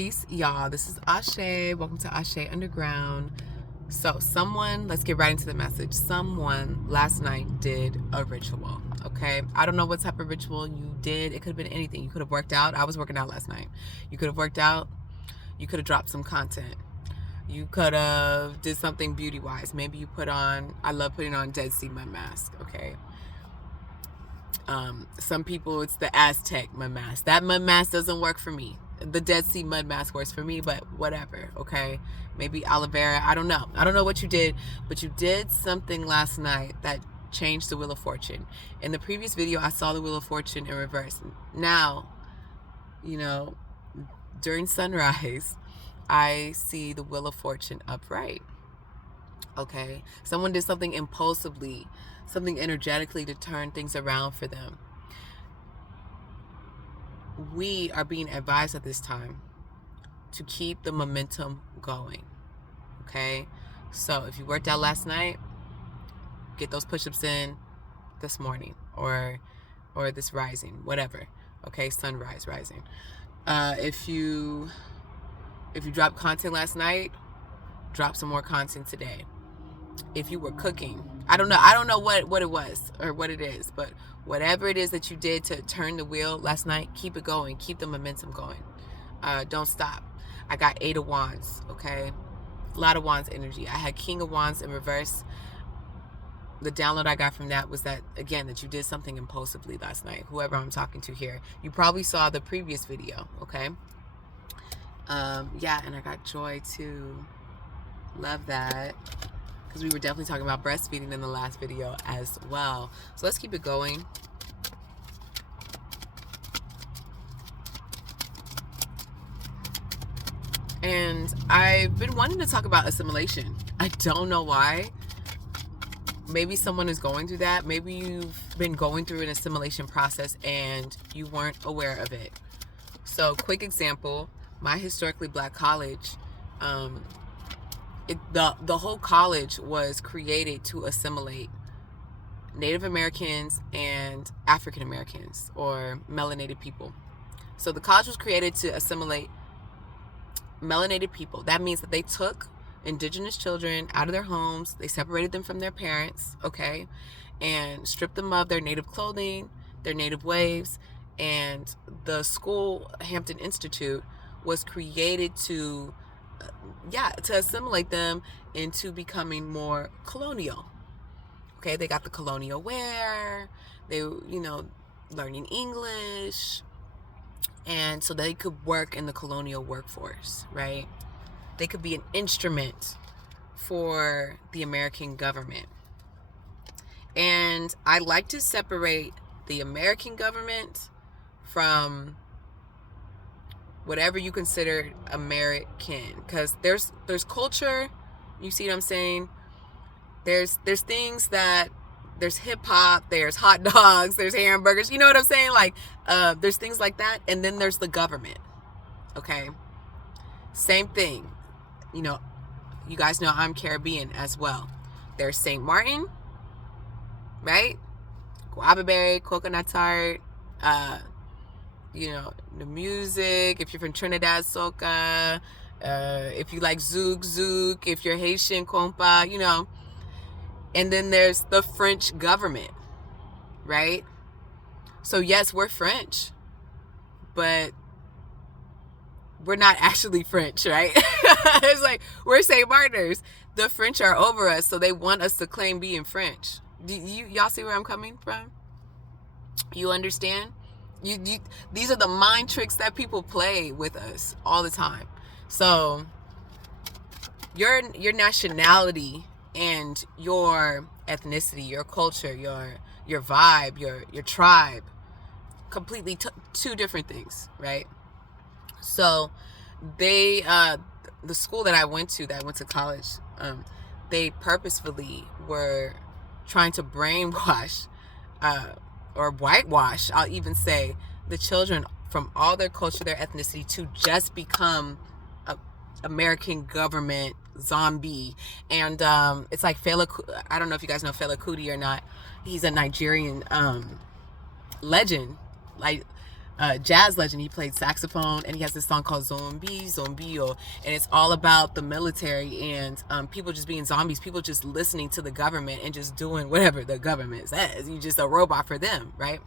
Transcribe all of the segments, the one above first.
Peace, y'all. This is Asè. Welcome to Asè'Underground. So let's get right into the message. Someone last night did a ritual, okay? I don't know what type of ritual you did. It could have been anything. You could have worked out. I was working out last night. You could have worked out. You could have dropped some content. You could have did something beauty-wise. Maybe you put on, I love putting on Dead Sea mud mask, okay? Some people, it's the Aztec mud mask. That mud mask doesn't work for me. The Dead Sea mud mask works for me, but whatever, okay? Maybe aloe vera. I don't know. I don't know what you did, but you did something last night that changed the Wheel of Fortune. In the previous video, I saw the Wheel of Fortune in reverse. Now, during sunrise, I see the Wheel of Fortune upright. Okay? Someone did something impulsively, something energetically to turn things around for them. We are being advised at this time to keep the momentum going. Okay? So if you worked out last night, get those push-ups in this morning or this rising, whatever. Okay? Sunrise, rising. If you dropped content last night, drop some more content today. If you were cooking, I don't know what it was or what it is, but whatever it is that you did to turn the wheel last night, keep it going. Keep the momentum going. Don't stop. I got 8 of Wands, okay? A lot of Wands energy. I had King of Wands in reverse. The download I got from that was that, again, that you did something impulsively last night. Whoever I'm talking to here. You probably saw the previous video, okay? Yeah, and I got Joy too. Love that. Because we were definitely talking about breastfeeding in the last video as well. So let's keep it going. And I've been wanting to talk about assimilation. I don't know why. Maybe someone is going through that. Maybe you've been going through an assimilation process and you weren't aware of it. So quick example, my historically black college, the whole college was created to assimilate Native Americans and African Americans, or melanated people. So the college was created to assimilate melanated people. That means that they took indigenous children out of their homes, they separated them from their parents, okay, and stripped them of their native clothing, their native ways, and the school, Hampton Institute, was created to assimilate them into becoming more colonial. Okay, they got the colonial wear, they, learning English, and so they could work in the colonial workforce, right? They could be an instrument for the American government. And I like to separate the American government from whatever you consider American, because there's culture, you see what I'm saying? There's things that, there's hip hop, there's hot dogs, there's hamburgers, you know what I'm saying? Like, there's things like that, and then there's the government, okay? Same thing, you guys know I'm Caribbean as well. There's St. Martin, right? Guava berry, coconut tart, the music, if you're from Trinidad, soca, if you like zouk, if you're Haitian, compa, and then there's the French government, right? So yes, we're French, but we're not actually French, right? It's like, we're St. Martiners. The French are over us, so they want us to claim being French. Y'all see where I'm coming from? You understand? These are the mind tricks that people play with us all the time. So your nationality and your ethnicity, your culture, your vibe, your tribe, completely two different things, right? So they the school that I went to college, they purposefully were trying to brainwash or whitewash, I'll even say, the children from all their culture, their ethnicity, to just become a American government zombie. And it's like I don't know if you guys know Fela Kuti or not. He's a Nigerian legend. Like jazz legend. He played saxophone, and he has this song called Zombio, and it's all about the military and people just being zombies, people just listening to the government and just doing whatever the government says. You're just a robot for them, right?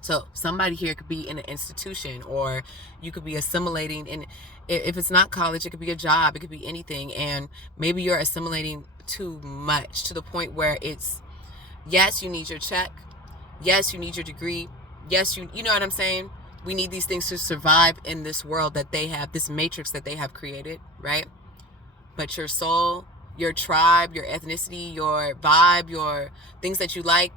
So somebody here could be in an institution, or you could be assimilating, and if it's not college, it could be a job, it could be anything, and maybe you're assimilating too much to the point where it's, yes, you need your check, yes, you need your degree, yes, you know what I'm saying? We need these things to survive in this world that they have, this matrix that they have created, right? But your soul, your tribe, your ethnicity, your vibe, your things that you like,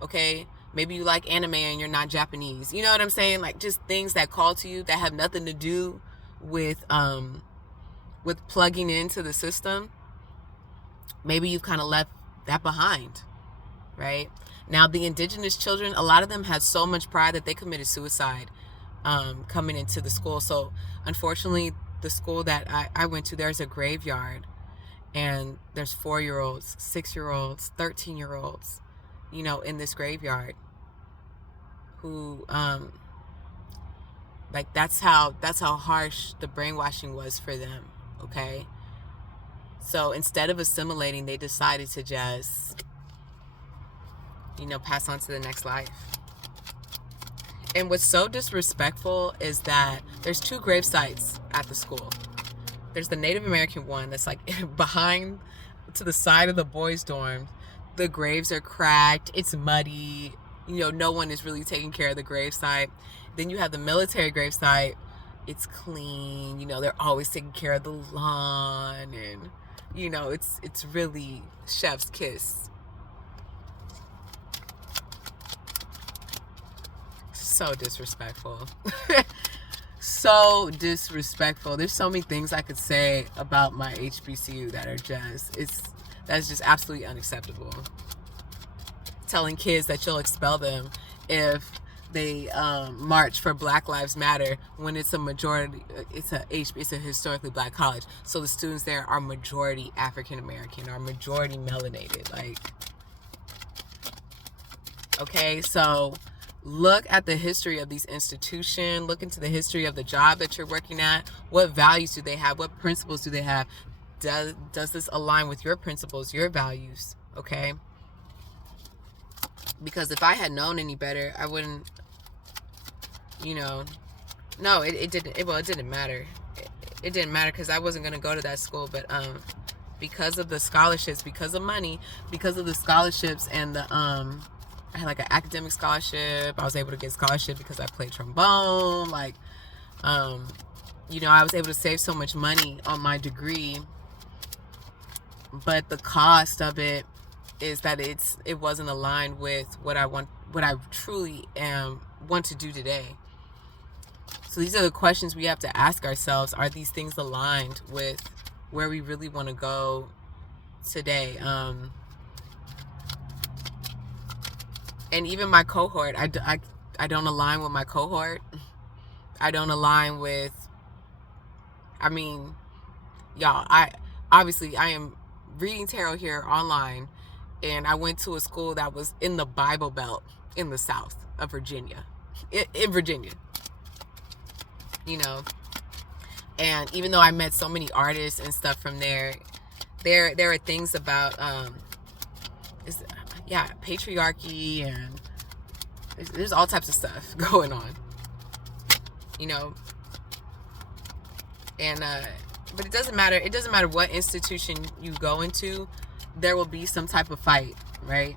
okay? Maybe you like anime and you're not Japanese. You know what I'm saying? Like, just things that call to you that have nothing to do with plugging into the system. Maybe you've kind of left that behind, right? Now, the indigenous children, a lot of them had so much pride that they committed suicide coming into the school. So, unfortunately, the school that I went to, there's a graveyard, and there's 4-year-olds, 6-year-olds, 13-year-olds, you know, in this graveyard who, like, that's how harsh the brainwashing was for them, okay? So instead of assimilating, they decided to just, you know, pass on to the next life. And what's so disrespectful is that there's 2 grave sites at the school. There's the Native American one that's like behind, to the side of the boys' dorm. The graves are cracked, it's muddy, you know, no one is really taking care of the grave site. Then you have the military grave site, it's clean, you know, they're always taking care of the lawn, and, you know, it's really chef's kiss. So disrespectful. So disrespectful. There's so many things I could say about my HBCU that are just, that's just absolutely unacceptable. Telling kids that you'll expel them if they march for Black Lives Matter when it's a majority, it's a historically black college. So the students there are majority African American, are majority melanated. Like, okay, so look at the history of these institutions. Look into the history of the job that you're working at. What values do they have? What principles do they have? Does this align with your principles, your values? Okay. Because if I had known any better, I wouldn't, you know, no, it didn't matter. It didn't matter because I wasn't going to go to that school. But because of the scholarships, because of money, because of the scholarships and the, I had like an academic scholarship. I was able to get scholarship because I played trombone. Like, you know, I was able to save so much money on my degree. But the cost of it is that it wasn't aligned with what I truly want to do today. So these are the questions we have to ask ourselves. Are these things aligned with where we really want to go today? And even my cohort, I don't align with my cohort. I don't align with, I mean, y'all, I am reading tarot here online, and I went to a school that was in the Bible Belt in the South of Virginia, in Virginia, you know. And even though I met so many artists and stuff from there are things about patriarchy, and there's all types of stuff going on, you know. And but it doesn't matter what institution you go into, there will be some type of fight, right?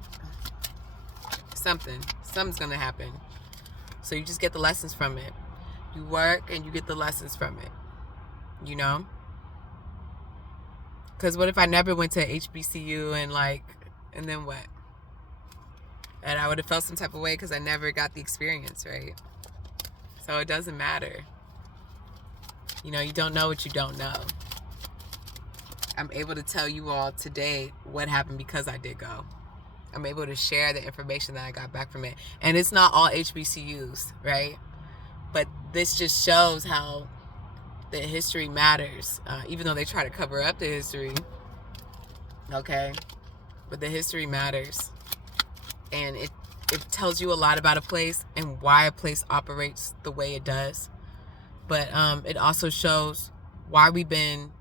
Something's gonna happen. So you just get the lessons from it. You work and you get the lessons from it, you know. Because what if I never went to HBCU and then what? And I would have felt some type of way because I never got the experience, right? So it doesn't matter. You know, you don't know what you don't know. I'm able to tell you all today what happened because I did go. I'm able to share the information that I got back from it. And it's not all HBCUs, right? But this just shows how the history matters, even though they try to cover up the history. Okay? But the history matters. And it tells you a lot about a place and why a place operates the way it does. But it also shows why we've been,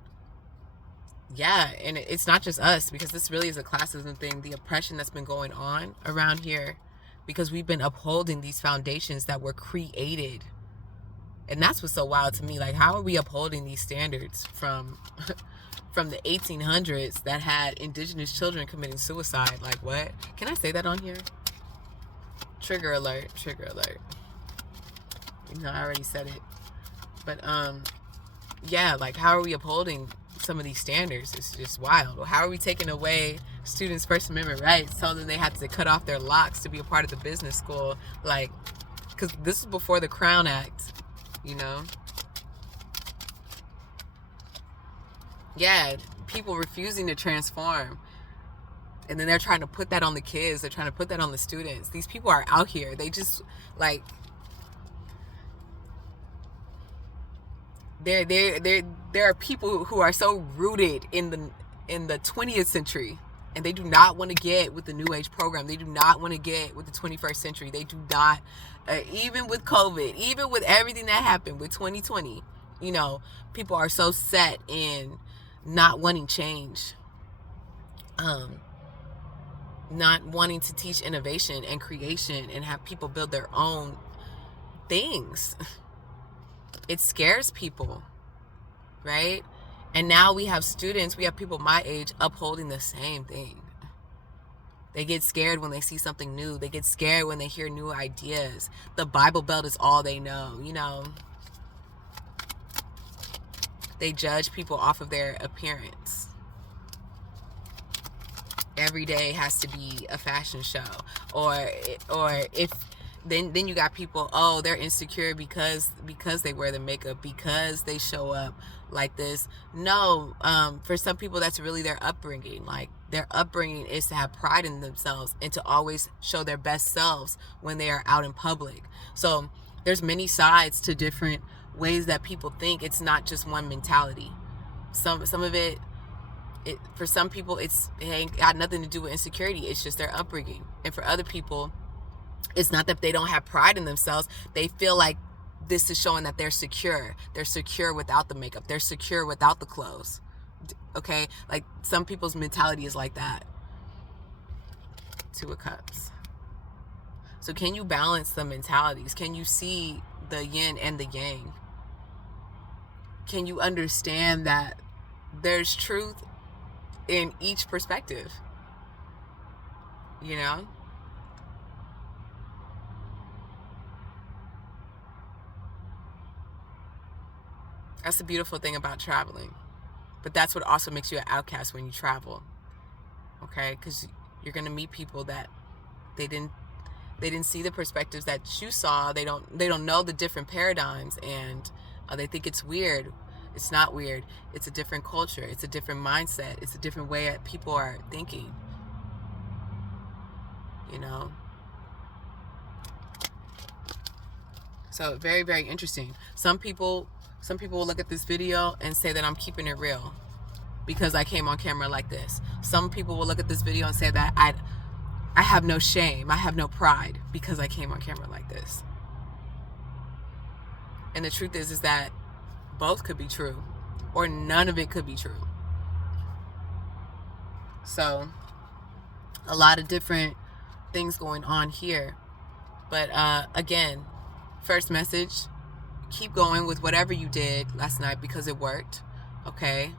and it's not just us, because this really is a classism thing, the oppression that's been going on around here, because we've been upholding these foundations that were created. And that's what's so wild to me. Like, how are we upholding these standards from the 1800s that had indigenous children committing suicide? Like, what? Can I say that on here? Trigger alert, trigger alert. You know, I already said it. But like, how are we upholding some of these standards? It's just wild. How are we taking away students' First Amendment rights, telling them they have to cut off their locks to be a part of the business school? Like, because this is before the Crown Act, you know? Yeah, people refusing to transform. And then they're trying to put that on the kids. They're trying to put that on the students. These people are out here. They just, like, there are people who are so rooted in the 20th century, and they do not want to get with the New Age program. They do not want to get with the 21st century. They do not, even with COVID, even with everything that happened with 2020, you know, people are so set in not wanting change, not wanting to teach innovation and creation and have people build their own things. It scares people, right? And now we have students, we have people my age upholding the same thing. They get scared when they see something new. They get scared when they hear new ideas. The Bible Belt is all they know, you know. They judge people off of their appearance. Every day has to be a fashion show. Or if then you got people, oh, they're insecure because they wear the makeup, because they show up like this. No, for some people that's really their upbringing. Like, their upbringing is to have pride in themselves and to always show their best selves when they are out in public. So there's many sides to different ways that people think. It's not just one mentality. Some of it for some people it ain't got nothing to do with insecurity. It's just their upbringing. And for other people, it's not that they don't have pride in themselves. They feel like this is showing that they're secure. They're secure without the makeup. They're secure without the clothes. Okay? Like, some people's mentality is like that. Two of Cups. So can you balance the mentalities? Can you see the yin and the yang? Can you understand that there's truth in each perspective? You know? That's the beautiful thing about traveling. But that's what also makes you an outcast when you travel. Okay? Because you're going to meet people that they didn't see the perspectives that you saw. They don't know the different paradigms, and they think it's weird. It's not weird. It's a different culture. It's a different mindset. It's a different way that people are thinking. You know? So very, very interesting. Some people will look at this video and say that I'm keeping it real because I came on camera like this. Some people will look at this video and say that I have no shame. I have no pride because I came on camera like this. And the truth is that both could be true, or none of it could be true. So a lot of different things going on here. But again, first message, keep going with whatever you did last night because it worked. Okay?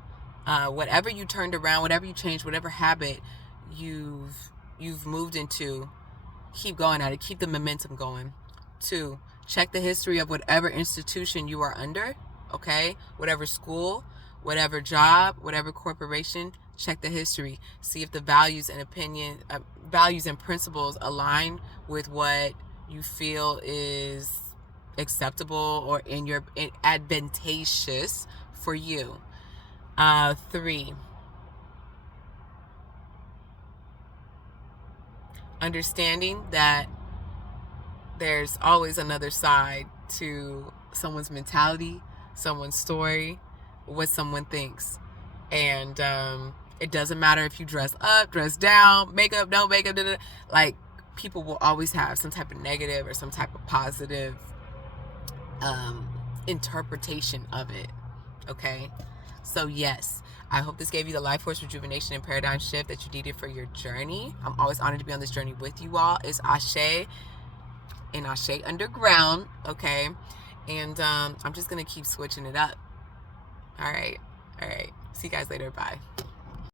Whatever you turned around, whatever you changed, whatever habit you've moved into, keep going at it. Keep the momentum going. 2, check the history of whatever institution you are under. Okay? Whatever school, whatever job, whatever corporation, check the history. See if the values and principles align with what you feel is acceptable or advantageous for you. 3, understanding that there's always another side to someone's mentality, someone's story, what someone thinks. And it doesn't matter if you dress up, dress down, makeup, no makeup, like, people will always have some type of negative or some type of positive interpretation of it. Okay, so yes, I hope this gave you the life force rejuvenation and paradigm shift that you needed for your journey. I'm always honored to be on this journey with you all. It's Asè and Asè'Underground, okay? And I'm just gonna keep switching it up. All right. See you guys later. Bye.